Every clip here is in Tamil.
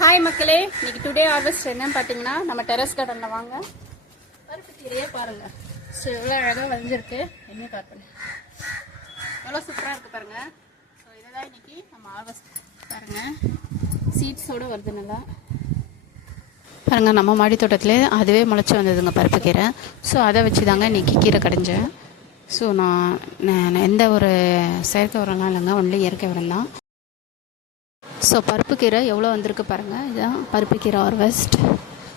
ஹாய் மக்களே, இன்னைக்கு டுடே ஹார்வெஸ்ட் என்னன்னு பார்த்தீங்கன்னா நம்ம டெரஸ் கார்டனில் வாங்க பருப்பு கீரையே பாருங்கள். ஸோ எவ்வளோ அழகாக விளைஞ்சிருக்கு. என்ன காட்டுங்க, எவ்வளோ சூப்பராக இருக்குது பாருங்கள். ஸோ இதை தான் இன்னைக்கு நம்ம ஹார்வெஸ்ட் பாருங்கள், சீட்ஸோடு வருது நல்லா பாருங்கள். நம்ம மாடி தோட்டத்திலே அதுவே முளைச்சி வந்ததுங்க பருப்பு கீரை. ஸோ அதை வச்சு தாங்க இன்றைக்கி கீரை கடைஞ்சேன். ஸோ நான் எந்த ஒரு செயற்கை உரம்லாம் இல்லைங்க, ஒன்லி இயற்கை உரம் தான். ஸோ பருப்பு கீரை எவ்வளோ வந்திருக்கு பாருங்கள். இதுதான் பருப்பு கீரை ஹார்வெஸ்ட்.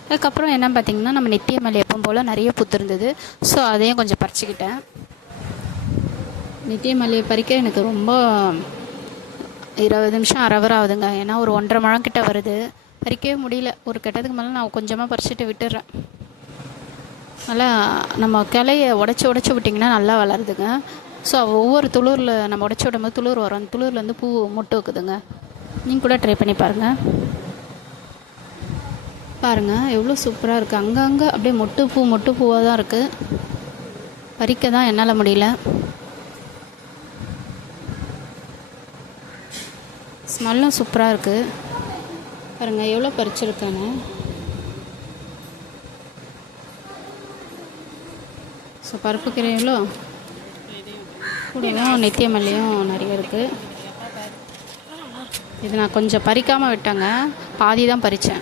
அதுக்கப்புறம் என்ன பார்த்திங்கன்னா, நம்ம நித்திய மல்லி எப்பவும் போல் நிறைய பூத்திருந்தது. ஸோ அதையும் கொஞ்சம் பறிச்சுக்கிட்டேன். நித்திய மல்லியை பறிக்க எனக்கு ரொம்ப 20 நிமிஷம் அரை ஆகுதுங்க. ஏன்னா ஒரு 1.5 முழம் கிட்ட வருது, பறிக்கவே முடியல. ஒரு கெட்டதுக்கு மேலே நான் கொஞ்சமாக பறிச்சுட்டு விட்டுடுறேன். நல்லா நம்ம கிளையை உடச்சி விட்டிங்கன்னா நல்லா வளருதுங்க. ஸோ ஒவ்வொரு துளிரில் நம்ம உடச்சி விடும்போது துளிர் வரும். அந்த துளிர்லேருந்து பூ மொட்டு வைக்குதுங்க. நீங்கள் கூட ட்ரை பண்ணி பாருங்கள். பாருங்கள் எவ்வளோ சூப்பராக இருக்குது. அங்கங்கே அப்படியே மொட்டு பூவாக தான் இருக்குது. பறிக்க தான் என்னால் முடியல. ஸ்மெல்லும் சூப்பராக இருக்குது. பாருங்கள் எவ்வளோ பறிச்சிருக்கேன்னு. ஸோ பருப்பு கீரையிலோ கூடவும் நித்திய மல்லியும் நிறைய இருக்குது. இது நான் கொஞ்சம் பறிக்காமல் விட்டேங்க, பாதி தான் பறித்தேன்.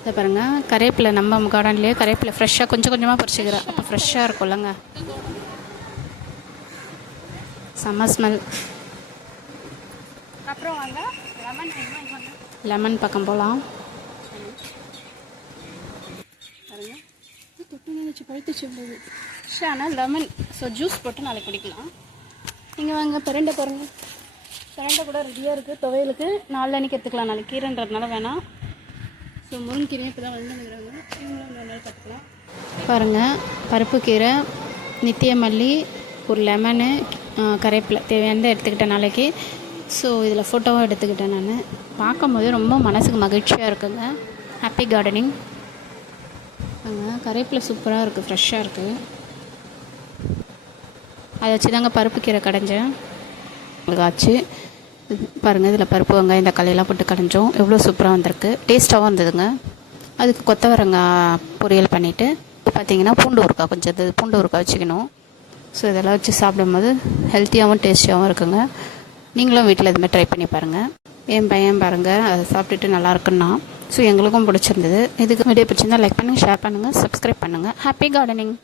இதை பாருங்கள், கருவேப்பிலை நம்ம கார்டன்லேயே கருவேப்பிலை ஃப்ரெஷ்ஷாக கொஞ்சமாக பறிச்சுக்கிறேன். அப்போ ஃப்ரெஷ்ஷாக இருக்கும்லங்க. செம்ம ஸ்மெல். அப்புறம் வாங்க லெமன் பக்கம் போகலாம். பழுத்துச்சு ஆனால் லெமன். ஸோ ஜூஸ் போட்டு நாளைக்கு குடிக்கலாம். நீங்கள் வாங்க பிரண்டை பாருங்கள். பிரண்டை கூட ரெடியாக இருக்குது துவையலுக்கு. நாளைக்கு எடுத்துக்கலாம், நாளைக்கு கீரைன்றதுனால வேணாம். ஸோ முருங்கீரையும் இப்போ தான் வந்துருக்குறாங்க, இவங்களும் இன்னொரு நாள் பார்த்துக்கலாம். பாருங்கள் பருப்பு கீரை, நித்திய மல்லி, ஒரு லெமனு, கருவேப்பிலை தேவையானதை எடுத்துக்கிட்டேன் நாளைக்கு. ஸோ இதில் ஃபோட்டோவும் எடுத்துக்கிட்டேன் நான். பார்க்கும்போது ரொம்ப மனசுக்கு மகிழ்ச்சியாக இருக்குங்க. Happy gardening. கருவேப்பிலை சூப்பராக இருக்குது, ஃப்ரெஷ்ஷாக இருக்குது. அதை வச்சு தாங்க பருப்பு கீரை கடைஞ்சேன். உங்களுக்கு ஆச்சு பாருங்கள். இதில் பருப்பு வெங்காயம் இந்த கலையெல்லாம் போட்டு கடைஞ்சோம். எவ்வளோ சூப்பராக வந்திருக்கு. டேஸ்ட்டாகவும் இருந்ததுங்க. அதுக்கு கொத்தவரங்காய் பொரியல் பண்ணிவிட்டு பார்த்திங்கன்னா பூண்டு ஊறுக்காய் கொஞ்சம் பூண்டு ஊறுக்காய் வச்சுக்கணும். ஸோ இதெல்லாம் வச்சு சாப்பிடும்போது ஹெல்த்தியாகவும் டேஸ்டியாகவும் இருக்குங்க. நீங்களும் வீட்டில் இதுமாதிரி ட்ரை பண்ணி பாருங்கள். என் பையன் பாருங்கள் அதை சாப்பிட்டுட்டு நல்லாயிருக்குன்னா. ஸோ எங்களுக்கும் பிடிச்சிருந்தது. இதுக்கு வீடியோ பிடிச்சிருந்தால் லைக் பண்ணுங்கள், ஷேர் பண்ணுங்கள், சப்ஸ்கிரைப் பண்ணுங்கள். Happy gardening.